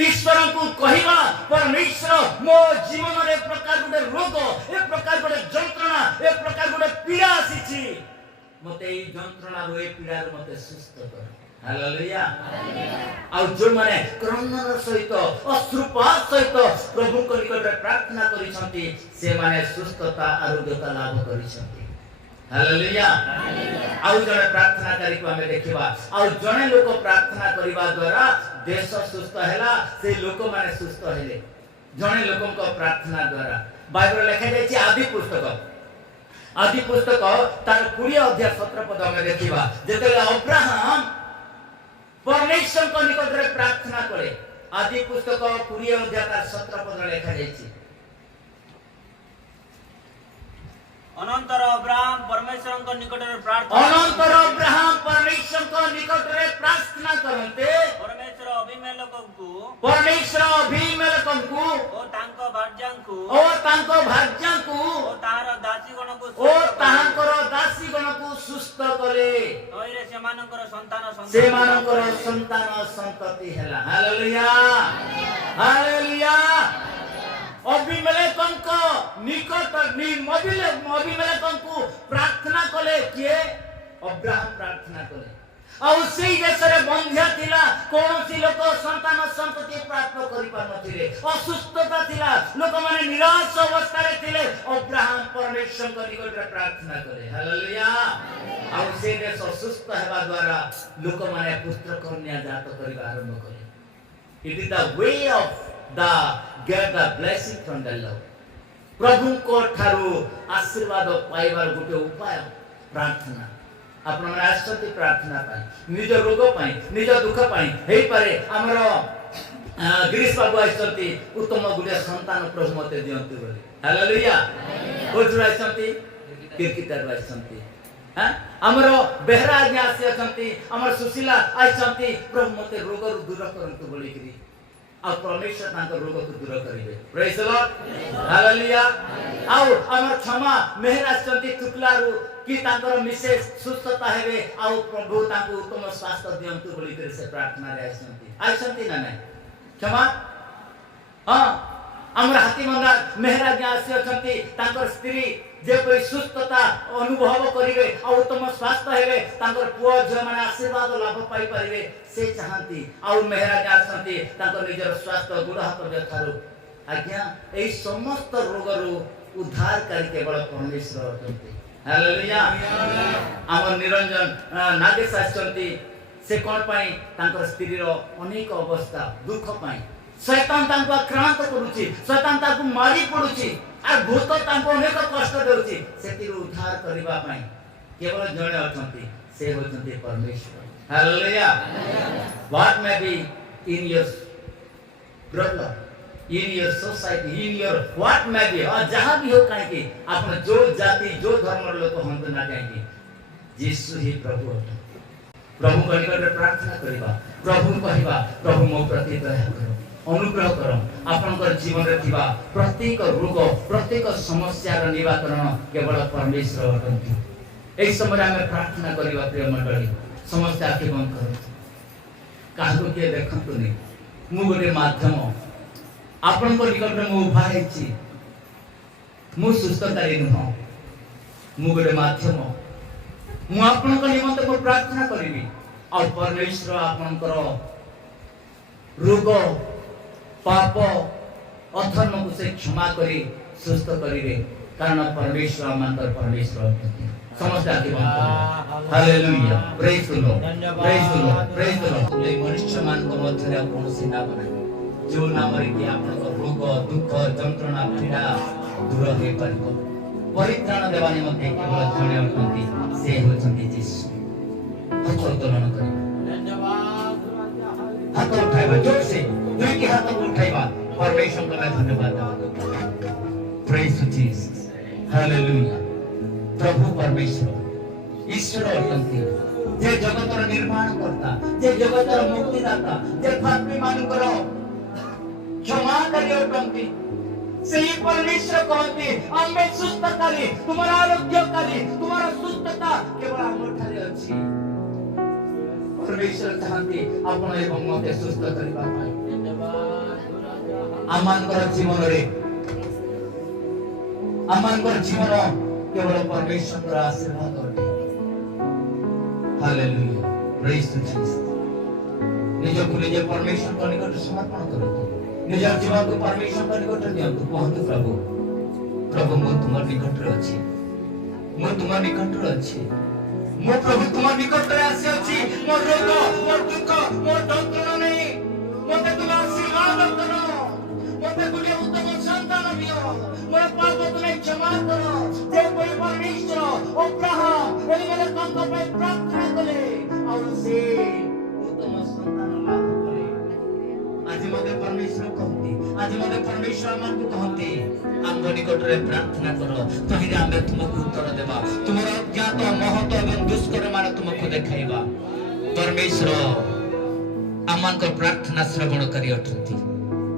ଈଶ୍ୱରଙ୍କୁ କହିବା, ପରମେଶ୍ୱର, ମୋ ଜୀବନରେ ପ୍ରକାର ଗୋଟେ ରୋଗ, ଏ ପ୍ରକାର ଗୋଟେ ଯନ୍ତ୍ରଣା, ଏ ପ୍ରକାର ଗୋଟେ ପୀଡ଼ା ଆସିଛି, ମୋତେ ଏଇ ଯନ୍ତ୍ରଣାରୁ ଏ ପୀଡ଼ାରୁ ମୋତେ ସୁସ୍ଥ କର। ହାଲେଲୁୟା। ଆଉ ଯେଉଁମାନେ କ୍ରନ୍ଦନ ସହିତ ଅଶ୍ରୁପାତ ସହିତ ପ୍ରଭୁଙ୍କ ନିକଟରେ ପ୍ରାର୍ଥନା କରିଛନ୍ତି, ସେମାନେ ସୁସ୍ଥତା ଆରୋଗ୍ୟତା ଲାଭ କରିଛନ୍ତି। ହାଲେଲୁୟା। ଆଉ ଜଣେ ପ୍ରାର୍ଥନାକାରୀକୁ ଆମେ ଦେଖିବା। ଆଉ ଜଣେ ଲୋକ ପ୍ରାର୍ଥନା କରିବା ଦ୍ୱାରା ଦେଶ ସୁସ୍ଥ ହେଲା, ସେ ଲୋକମାନେ ସୁସ୍ଥ ହେଲେ ଜଣେ ଲୋକଙ୍କ ପ୍ରାର୍ଥନା ଦ୍ୱାରା। ବାଇବଲ ଲେଖାଯାଇଛି ଆଦି ପୁସ୍ତକ ତାର 20 ଅଧ୍ୟାୟ 17 ପଦ ଆମେ ଦେଖିବା। ଯେତେବେଳେ ଅବ୍ରାହମ ପରମେଶ୍ୱରଙ୍କ ନିକଟରେ ପ୍ରାର୍ଥନା କଲେ, ଆଦି ପୁସ୍ତକ 20 ଅଧ୍ୟାୟ ତାର 17 ପଦ ଲେଖାଯାଇଛି। ଅନନ୍ତର ଅବ୍ରାହମ ପରମେଶ୍ୱରଙ୍କ ନିକଟରେ ପ୍ରାର୍ଥନା କରନ୍ତେ, ପରମେଶ୍ୱର ଅଭିମେଲେକଙ୍କୁ ପରମେଶ୍ୱର ଅଭିମେଲେକଙ୍କୁ ଓ ତାଙ୍କ ଭାର୍ଯ୍ୟାଙ୍କୁ ଓ ତାହାର ଦାସୀଗଣଙ୍କୁ ତାହାଙ୍କର ଦାସୀଗଣକୁ ସୁସ୍ଥ କଲେ। ତହିଁରେ ସେମାନଙ୍କର ସନ୍ତାନ ସନ୍ତତି ହେଲା। Hallelujah, hallelujah. ଅଭିମେଲେକଙ୍କ ଅଭିମେଲେକଙ୍କୁ ପ୍ରାର୍ଥନା କଲେ କିଏ? ଅବ୍ରାହମ ପ୍ରାର୍ଥନା କଲେ। ଆଉ ସେଇ ଦେଶରେ ବନ୍ଧ୍ୟା ଥିଲା, କୌଣସି ଲୋକ ସନ୍ତାନ ସନ୍ତତି ପ୍ରାପ୍ତ କରିପାରୁନଥିଲେ, ଅସୁସ୍ଥତା ଥିଲା, ଲୋକମାନେ ନିରାଶ ଅବସ୍ଥାରେ ଥିଲେ। ଅବ୍ରାହମ ପରମେଶ୍ୱରଙ୍କ ନିକଟରେ ପ୍ରାର୍ଥନା କଲେ। ହାଲେଲୁୟା। ଆଉ ସେ ଦେଶ ସୁସ୍ଥ ହେବା ଦ୍ୱାରା ଲୋକମାନେ ପୁତ୍ର କନ୍ୟା ଜାତ କରିବା ଆରମ୍ଭ କଲେ। ଇଟ୍ is the we of get the blessing from the Lord. ପ୍ରଭୁଙ୍କ ଠାରୁ ଆଶୀର୍ବାଦ ପାଇବାର ଗୋଟେ ଉପାୟ ପ୍ରାର୍ଥନା। ଆପଣମାନେ ଆସିଛନ୍ତି ପ୍ରାର୍ଥନା ପାଇଁ, ନିଜ ରୋଗ ପାଇଁ, ନିଜ ଦୁଃଖ ପାଇଁ, ହେଇପାରେ ଆମର गिरीश बाबू आइसंती उत्तम गुटे संतान प्रभु मते दियंतु बोली हालेलुया कोठु आइसंती किरकिटार आइसंती हां हमर बेहरा आज्ञा आसी अछंती हमर सुशीला आइसंती प्रभु मते रोग दूर करंतु बोली करी आ परमेश्वर तांको रोग को दूर करिवे प्रेज द लॉर्ड हालेलुया आउ हमर क्षमा मेहर आइसंती तुकलारू कि तांकर मिसेस सुस्थता हेबे आउ प्रभु तांको उत्तम स्वास्थ्य दियंतु बोली करी से प्रार्थना रे आइसंती ना नहीं क्षमा हाँ हमर हाथी मंगा मेहरा ज्ञा आसी अछंती तांकर स्त्री जे कोई सुस्थता अनुभव करिवे आ उत्तम स्वास्थ्य हेबे तांकर पुओ जे माने आशीर्वाद लाभ पाई परिवे से चाहंती आ मेहरा ज्ञा आछंती तांकर निजर स्वास्थ्य गुण हाथ व्यथारु आज्ञा एई समस्त रोगरु उद्धार करी केवल परमेश्वर अछंती हालेलुया हमर निरंजन नागेश आछंती से कोन पाई तांकर स्त्री रो अनेक अवस्था दुख पाई शैतान तांको आक्रांत करूची शैतान तांको मारी पडुची आ भूत तांको अनेक कष्ट देउची सेति उद्धार करिबा पाई केवल जणे अछंती से होचंती परमेश्वर hallelujah what may be in your brother in your society in your what may be जहां भी हो काहे कि आपण जो जाति जो धर्म लोक हंत ना काहे यीशु ही प्रभु अटन प्रभु को निकट प्रार्थना करिबा प्रभु कहबा प्रभु मो प्रति दया करो अनुग्रह करो आपनकर जीवन रे थिबा प्रत्येक रोग प्रत्येक समस्या र निवारण केवल परमेश्वर अटंती एई समय हम प्रार्थना करिबा प्रिय मंडली समस्या के बंद करो काहको के देखंतु नै मु गोटे माध्यम आपनकर निकट रे मु उभा हेछि मु सुस्थकारी नुह मु गोटे माध्यम मु आपनकर निमंत को प्रार्थना करिबी और परमेश्वर आपनकर रोग पाप अधर्म को से क्षमा करी सुस्थ करिवे कारण परमेश्वर आमंतर परमेश्वर अटंती समस्त आके बंद hallelujah praise the lord praise the lord praise the lord ए मनुष्य मान को मध्य रे कोनोसी नाम नाही जो नाम रे कि आपनकर रोग दुख जंत्रणा पीड़ा दूर हे परिको परित्राण देवा निमंते केवल जणे अटंती से होचंती यीशु हाथ उत्तोलन करिवे धन्यवाद हाथ उठाइबा जोर से दुई के हाथ उठाइबा परमेश्वर को धन्यवाद प्रेज टू जीसस हालेलुया प्रभु परमेश्वर ईश्वर अटंती जे जगतर निर्माण करता जे जगतर मुक्तिदाता जे पापी मानकर क्षमा करी अटंती सही परमेश्वर कहते आमे सुस्थकारी तुम्हारा आरोग्यकारी तुम्हारा सुस्थता केवल हमर ठारे अछि परमेश्वर चाहती आपण एवं मते सुस्थ करिबा पाई आमानकर जीवन रे आमानकर जीवन केवल परमेश्वर का आशीर्वाद अटे हालेलुया प्रेज टू जीसस निज को निज परमेश्वर का निकट समर्पण करो निज जीवन को परमेश्वर का निकट दियंतु कहंतु प्रभु प्रभु मो तुम निकट रे अछि मो तुम निकट रे अछि मो प्रभु तुम निकट रे आसी अछि मो रोग मो दुख मो जंत्रणा नहीं मते तुम आशीर्वाद करो मते गुटे उत्तम संतान दियो मोर पाप तुम क्षमा करो जे कोई परमेश्वर अब्राहम एली मेरे कंक पे प्रार्थना करे और से उत्तम संतान लाभ करे आज मते परमेश्वर कहती आज मते परमेश्वर मन को कहती आम निकट रे प्रार्थना करो तहिरे आमे तुमको उत्तर देबा तुमर अज्ञात महत एवं दुष्कर मान तुमको देखाइबा परमेश्वर आमान को प्रार्थना श्रवण करी अटंती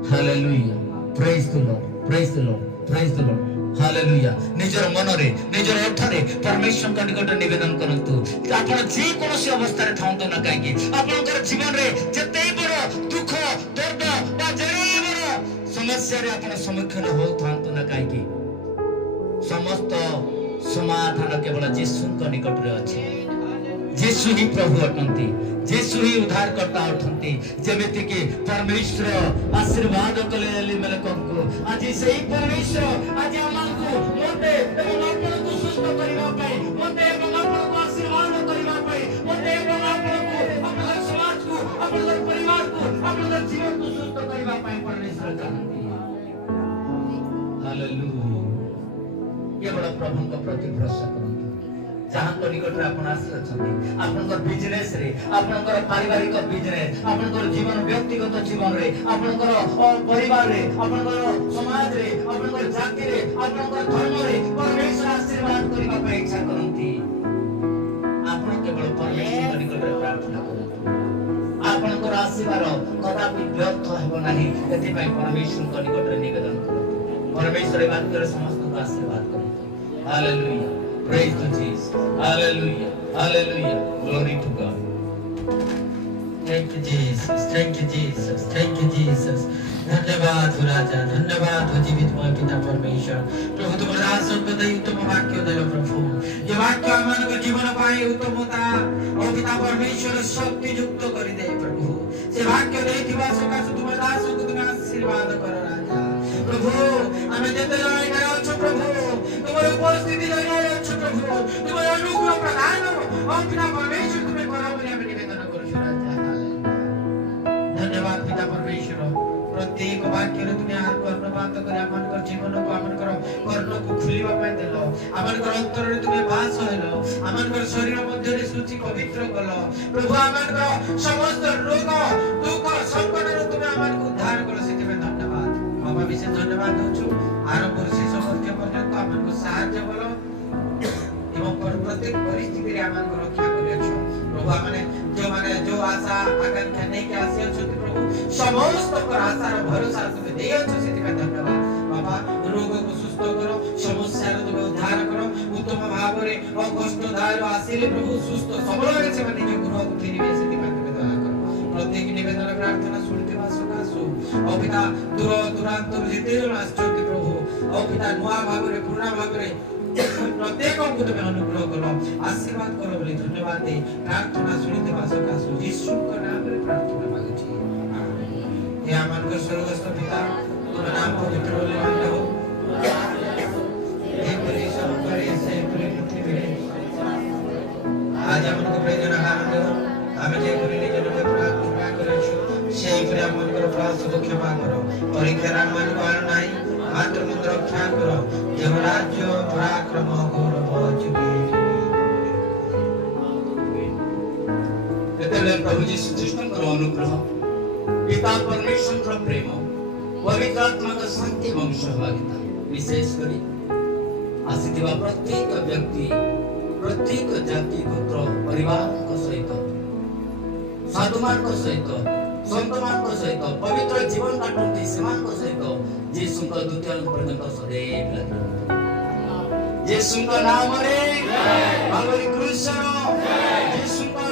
hallelujah praise the lord praise the lord praise the lord hallelujah निजर मन रे निजर ओठरे परमेश्वर का निकट निवेदन करंतु आपण जे कोनोसी अवस्था रे थांतो ना काहे आपनकर जीवन रे जते बड़ दुख दर्द बा जरे बड़ समस्या रे आपण सम्मुखीन हो थांतो ना काहे समस्त समाधान केवल यीशु का निकट रे अछि यीशु ही प्रभु अटंती यीशु ही उद्धार करता अटंती जेमिति कि परमेश्वर आशीर्वाद कले एली मेलकम को आज सेही परमेश्वर आज हमको मोते एवं आपन को सुस्त करिबा पई मोते एवं आपन को आशीर्वाद करिबा पई मोते एवं आपन को अपन समाज को अपन परिवार को अपन जीवन को सुस्त करिबा पई परमेश्वर चाहती हालेलुया केवल प्रभु को प्रति भरोसा करंतु जहाँ तो निकट आपण आसी अछंती आपनकर बिजनेस रे आपनकर पारिवारिक बिजनेस आपनकर जीवन व्यक्तिगत जीवन रे आपनकर परिवार रे आपनकर समाज रे आपनकर जाति रे आपनकर धर्म रे परमेश्वर आशीर्वाद करिबा पे इच्छा करंती आपण केवल परमेश्वर निकट रे प्रार्थना करंतु आपनकर आशीर्वाद कदापि व्यर्थ हेबो नाही एति पई परमेश्वर निकट रे निवेदन करंतु परमेश्वर वाक्य रे समस्त को आशीर्वाद करंतु hallelujah Praise to Jesus. Hallelujah. Hallelujah. Glory to God. Thank you Jesus. Thank you Jesus. Thank you Jesus. धन्यवाद हो राजा, धन्यवाद हो जीवितमय पिता परमेश्वर। प्रभु तुम दासों को दई उत्तम वाक्य दे प्रभु। ये वाक्य हमारे जीवन पाए उत्तमता और पिता परमेश्वर शक्ति युक्त कर दे प्रभु। से वाक्य देखिवा सकाश तुम दासों को तुम आशीर्वाद करो राजा। प्रभु हमें जते जन इधर अच्छो प्रभु तुम्हारी उपस्थिति लगे अच्छो प्रभु तुम्हारे अनुग्रह प्रदान और पिता परमेश्वर तुम्हें करो बोले हमें निवेदन करो राजा। धन्यवाद पिता परमेश्वर। प्रत्येक वाक्य रे तुम्हें आर कर्णपात करे आमनकर जीवन को आमनकर कर्ण को खुलिबा पय देलो आमनकर अंतर रे तुम्हें वास हेलो आमनकर शरीर मध्य रे सूचि पवित्र कलो प्रभु आमनकर समस्त रोग दुख संकट रे तुम्हें आमन को उद्धार करो सेते में धन्यवाद बाबा विशेष धन्यवाद दोछु आरंभ से समस्त पर्यंत आमन को सहायता करो एवं प्रत्येक परिस्थिति रे आमन को रक्षा करियो प्रभु आमने जो आशा आकांक्षा नहीं के आसी अछंती प्रभु समस्त पर आशा रो भरोसा तुमे देय अछ सेति में धन्यवाद बाबा रोग को सुस्थ करो समस्या रो तुमे उद्धार करो उत्तम भाव रे और कष्ट धार आसीले प्रभु सुस्थ सबल रे से माने जो गुरु को फेरिबे सेति में तुमे दया करो प्रत्येक निवेदन प्रार्थना सुनते वासुकासु ओ पिता दूर दुरांत जेते जन आछंती प्रभु ओ पिता नुआ भाव रे पूर्ण भाव रे प्रत्येक को तुम्हें अनुग्रह करो आशीर्वाद करो बोले धन्यवाद दे प्रार्थना सुनिते वासका सु यीशु के नाम रे प्रार्थना मांगे छी आमीन। हे हमार को स्वर्गस्थ पिता तुम्हारा नाम पवित्र होले मानते हो हे परि सब करे से परि पृथ्वी रे आज हमन को प्रयोजन आहार दो हमें जे परि निज लोक प्रार्थना करे छु सेही परि हमन को प्रार्थना को क्षमा करो परीक्षा मान को आन नाही मात्र मुद्रा रक्षा करो जब राज्य पराक्रम गौरव जुगे तेरे प्रभु यीशु कृष्ण का अनुग्रह पिता परमेश्वर का प्रेम पवित्र आत्मा का शांति एवं सहभागिता विशेष करी आसीथिबा प्रत्येक व्यक्ति प्रत्येक जाति गोत्र परिवार को सहित साधुमान को सहित संतमान को सहित पवित्र जीवन काटुंती सेमान को सहित यीशु का द्वितीय पर्यंत सदैव लगे यीशु का नाम रे भागवत क्रूस यीशु का